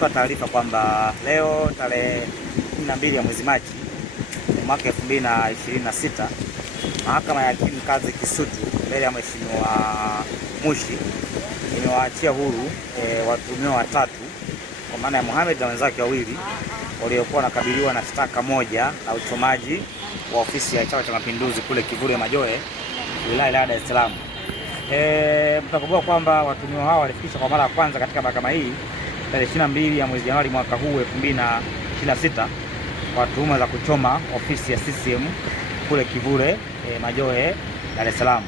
kutoa taarifa kwamba leo tarehe 12 ya mwezi Machi mwaka 2026 Mahakama ya Hakimu Mkazi Kisutu mbele ya Mheshimiwa Mushi imewaachia huru watuhumiwa watatu kwa maana ya Mohamed na wenzake wawili waliokuwa wanakabiliwa na shtaka moja la uchomaji wa ofisi ya Chama cha Mapinduzi kule Kivule Majohe, wilaya ya Dar es Salaam. Mtakumbuka kwamba watuhumiwa hao walifikishwa kwa mara ya kwanza katika mahakama hii tarehe 22 ya mwezi Januari mwaka huu 2026 kwa tuhuma za kuchoma ofisi ya CCM kule Kivule Majohe, Dar es Salaam.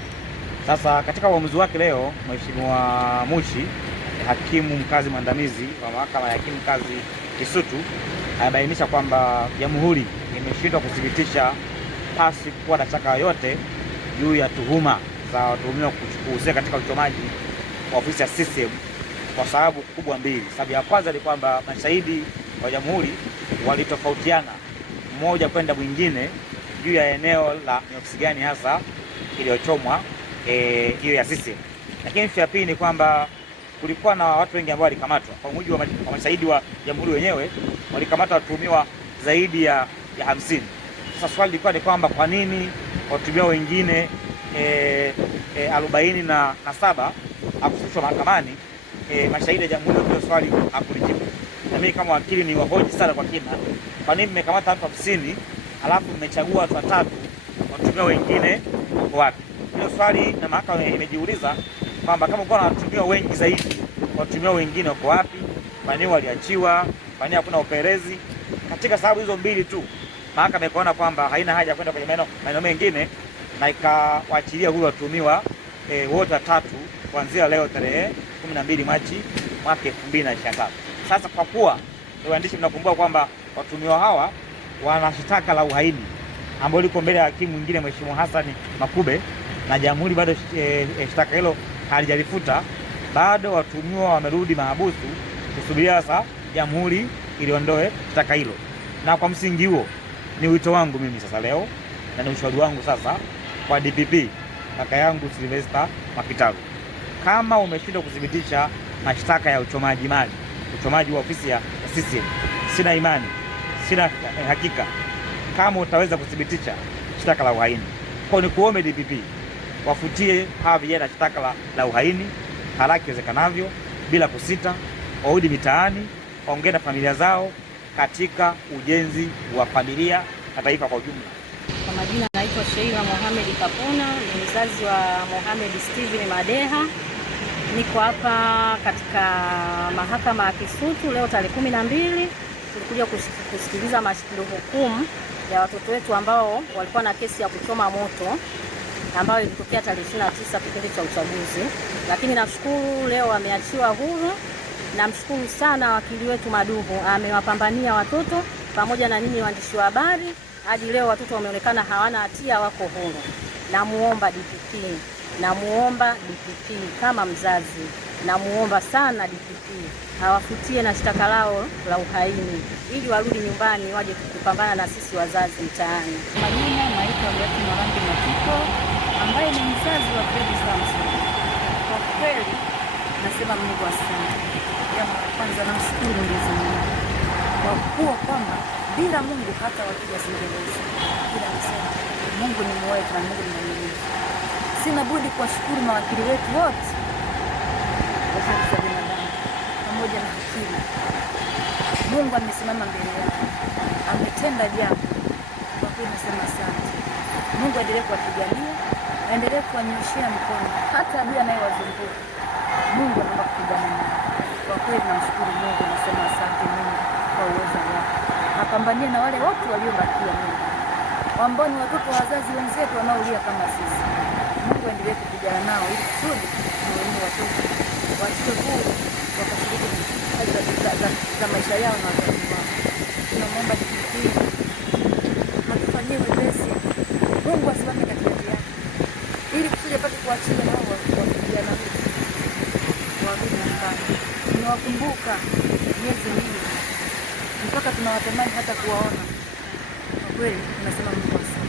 Sasa katika uamuzi wake leo, Mheshimiwa Mushi, hakimu mkazi mwandamizi wa Mahakama ya Hakimu Mkazi Kisutu, amebainisha kwamba Jamhuri imeshindwa kuthibitisha pasi kuwa na shaka yoyote juu ya tuhuma za watuhumiwa kuhusika katika uchomaji wa ofisi ya CCM kwa sababu kubwa mbili. Sababu ya kwanza ni kwamba mashahidi wa Jamhuri walitofautiana mmoja kwenda mwingine juu ya eneo la ni ofisi gani hasa iliyochomwa hiyo ya CCM. Lakini ya pili ni kwamba kulikuwa na watu wengi ambao walikamatwa. Kwa mujibu wa mashahidi wa Jamhuri wenyewe, walikamata watuhumiwa zaidi ya 50. Sasa swali lilikuwa ni kwamba kwa nini watuhumiwa wengine 47 hakufikishwa mahakamani? Mashahidi ya Jamhuri wa swali hakulijibu. Na mimi kama wakili ni wahoji sana kwa kina, kwa nini mmekamata watu 50 alafu mmechagua watu watatu, watuhumiwa wengine wako wapi? Hilo swali na mahakama imejiuliza kwamba kama kuna watuhumiwa wengi zaidi, watuhumiwa wengine wako wapi? Kwa nini waliachiwa? Kwa nini hakuna upelelezi? Katika sababu hizo mbili tu, mahakama ikaona kwamba haina haja kwenda kwenye maeneo mengine na ikawaachilia huru watuhumiwa wote watatu kuanzia leo tarehe 12 Machi mwaka 2023. Sasa kwa kuwa waandishi mnakumbuka kwamba watuhumiwa hawa wana shtaka la uhaini ambalo liko mbele ya hakimu mwingine Mheshimiwa Hassan Makube, na Jamhuri bado shtaka hilo halijalifuta, bado watuhumiwa wamerudi mahabusu kusubiria sasa Jamhuri iliondoe shtaka hilo. Na kwa msingi huo ni wito wangu mimi sasa leo na ni ushauri wangu sasa kwa DPP kaka yangu Sylvester Mwakitalu, kama umeshindwa kudhibitisha mashtaka ya uchomaji mali, uchomaji wa ofisi ya CCM, sina imani, sina hakika kama utaweza kudhibitisha shtaka la uhaini. Kwa ni kuombe DPP wafutie hawa vijana shtaka la uhaini haraka iwezekanavyo bila kusita, warudi mitaani, waongee na familia zao katika ujenzi wa familia na taifa kwa ujumla. Kwa majina naitwa Sheila Mohamed Kapona, ni mzazi wa Mohamed Steven Madeha. Niko hapa katika mahakama ya Kisutu leo tarehe 12. Tulikuja kusikiliza hukumu ya watoto wetu ambao walikuwa na kesi ya kuchoma moto ambayo ilitokea tarehe 29 kipindi cha uchaguzi, lakini nashukuru leo wameachiwa huru. Namshukuru sana wakili wetu Maduhu, amewapambania watoto pamoja na ninyi waandishi wa habari hadi leo watoto wameonekana hawana hatia, wako huru. Namuomba DPP kama mzazi, namuomba sana DPP hawafutie na shtaka lao la uhaini ili warudi nyumbani waje kupambana na sisi wazazi mtaani. Majina naitwa Marangi Matiko, ambaye ni mzazi wa Fredi Samson. Kwa kweli nasema Mungu asante. Jambo la kwanza namshukuru Mwenyezi Mungu kwa kuwa kwamba bila Mungu hata watu wasingeweza. Bila nasema Mungu ni mwema na Mungu ni mwaminifu. Sina budi kuwashukuru mawakili wetu wote wa haki za binadamu pamoja na hakimu. Mungu amesimama mbele yao, ametenda jambo. Kwa kweli nasema asante. Mungu aendelee kuwapigania, aendelee kuwanyoshea mkono hata adui anayewazunguka. Mungu anaomba kupigana nao. Kwa kweli namshukuru Mungu, nasema asante Mungu kwa uwezo wake. Apambanie na wale wote waliobakia Mungu, ambao ni watoto wa wazazi wenzetu wanaolia kama sisi. Mungu aendelee kupigana nao ili kusudi na wenye watoto waachiwe huru wakashiriki za maisha yao na wazazi wao. Tunamwomba DPP atufanyie wepesi, Mungu asimame katikati yake ili kusudi apate kuachilia nao wapigana warudi nyumbani. Tunawakumbuka miezi mingi mpaka tunawatamani hata kuwaona. Kwa kweli tunasema Mungu asante.